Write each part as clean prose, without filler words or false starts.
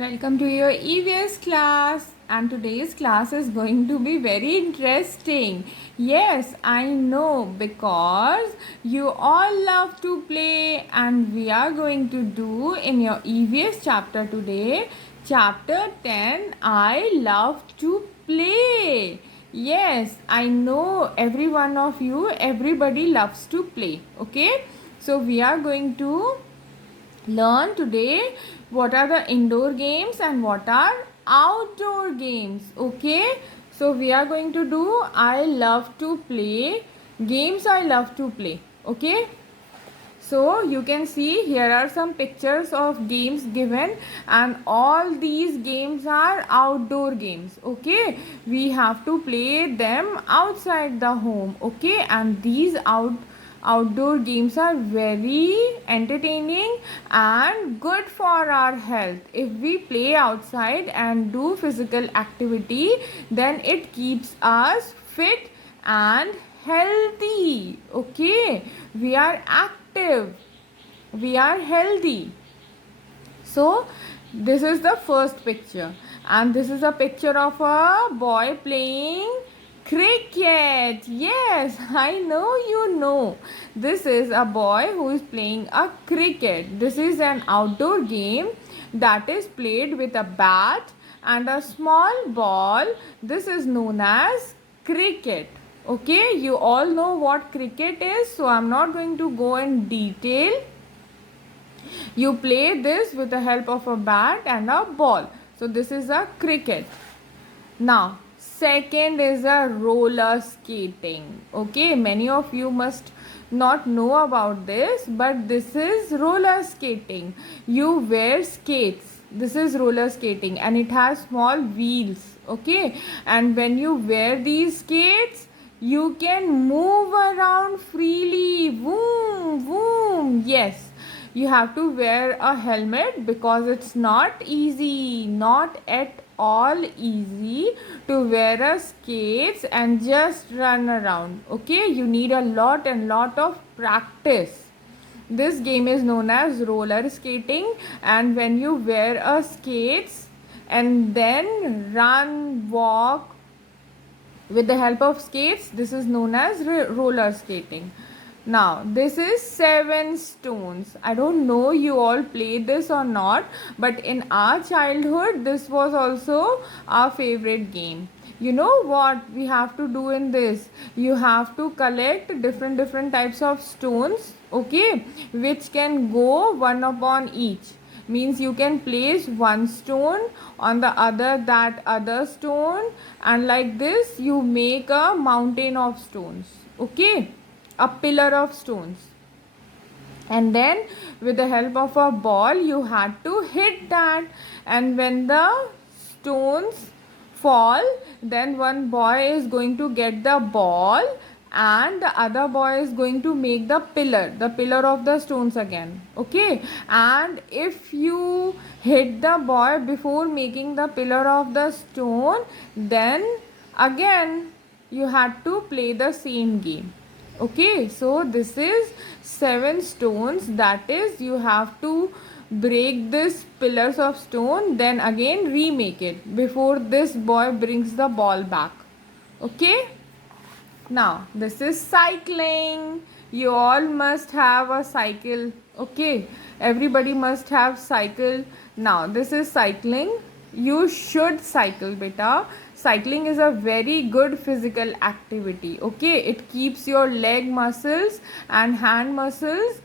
Welcome to your EVS class, and today's class is going to be very interesting. Yes, I know, because you all love to play, and we are going to do in your EVS chapter today, chapter 10, I love to play. Yes, I know every one of you, everybody loves to play. Okay, so we are going to learn today what are the indoor games and what are outdoor games. Okay, so we are going to do I love to play games. I love to play. Okay, so you can see here are some pictures of games given, and all these games are outdoor games. Okay, we have to play them outside the home. Okay, and these outdoor games are very entertaining and good for our health. If we play outside and do physical activity, then it keeps us fit and healthy. Okay, we are active, we are healthy. So this is the first picture, and this is a picture of a boy playing cricket. Yes, I know you know. This is a boy who is playing a cricket. This is an outdoor game that is played with a bat and a small ball. This is known as cricket. Okay, you all know what cricket is, so I'm not going to go in detail. You play this with the help of a bat and a ball. So this is a cricket. Now, second is a roller skating. Okay, many of you must not know about this, but this is roller skating. You wear skates. This is roller skating, and it has small wheels. Okay, and when you wear these skates, you can move around freely. Boom, boom. Yes, you have to wear a helmet because it's not easy, not at all easy to wear a skates and just run around. Okay, you need a lot and lot of practice. This game is known as roller skating, and when you wear a skates and then run, walk with the help of skates, this is known as roller skating. Now this is seven stones. I don't know you all played this or not, but in our childhood this was also our favorite game. You know what we have to do in this? You have to collect different types of stones. Okay, which can go one upon each. Means you can place one stone on the other stone, and like this you make a mountain of stones. Okay, a pillar of stones, and then with the help of a ball you had to hit that, and when the stones fall, then one boy is going to get the ball and the other boy is going to make the pillar of the stones again. Okay, and if you hit the boy before making the pillar of the stone, then again you had to play the same game. Okay, so this is seven stones, that is you have to break this pillars of stone, then again remake it before this boy brings the ball back. Okay, now this is cycling. You all must have a cycle. Okay, everybody must have cycle. Now this is cycling. You should cycle, beta. Cycling is a very good physical activity. Okay, it keeps your leg muscles and hand muscles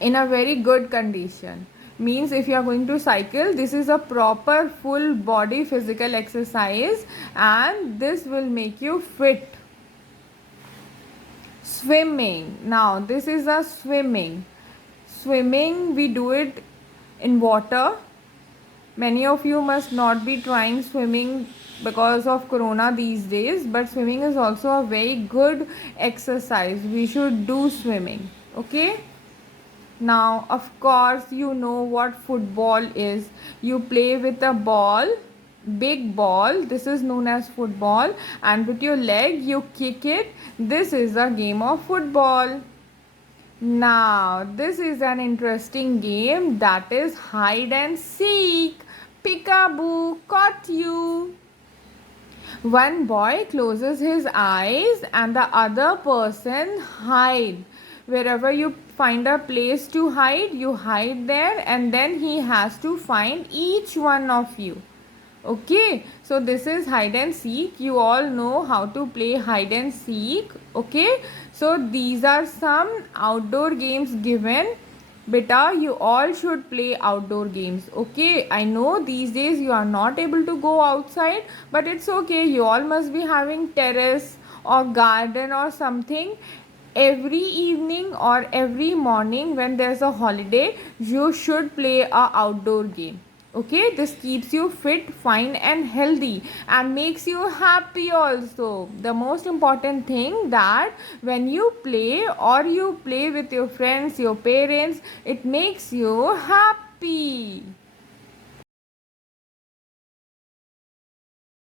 in a very good condition. Means if you are going to cycle, this is a proper full body physical exercise, and this will make you fit. Swimming. Now this is a swimming we do it in water. Many of you must not be trying swimming because of corona these days, but swimming is also a very good exercise. We should do swimming. Okay, now of course you know what football is. You play with a ball, big ball, this is known as football, and with your leg you kick it. This is a game of football. Now, this is an interesting game, that is hide and seek. Peekaboo caught you. One boy closes his eyes and the other person hide. Wherever you find a place to hide, you hide there, and then he has to find each one of you. Okay, so this is hide and seek. You all know how to play hide and seek. Okay, so these are some outdoor games given. Beta, you all should play outdoor games. Okay, I know these days you are not able to go outside, but it's okay. You all must be having terrace or garden or something. Every evening or every morning when there's a holiday, you should play a outdoor game. Okay, this keeps you fit, fine and healthy and makes you happy also. The most important thing, that when you play or you play with your friends, your parents, it makes you happy.